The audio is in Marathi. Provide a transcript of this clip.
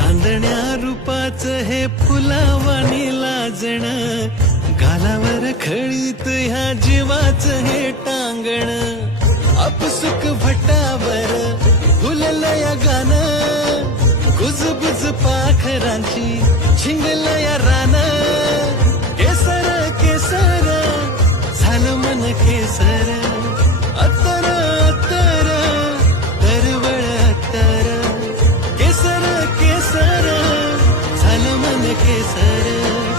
चांदण्या रूपाचं हे फुलावानी लाजण, गालावर खळीत ह्या जीवाचं हे टांगण, आपसुक भटावर फुललं या गाणं, कुजबुज पाखरांची झिंगलं या रानं, केसर केसर झालं मन केसर, अत्तर अत्तर तरवळ अत्तर, केसर केसर झालं मन केसर.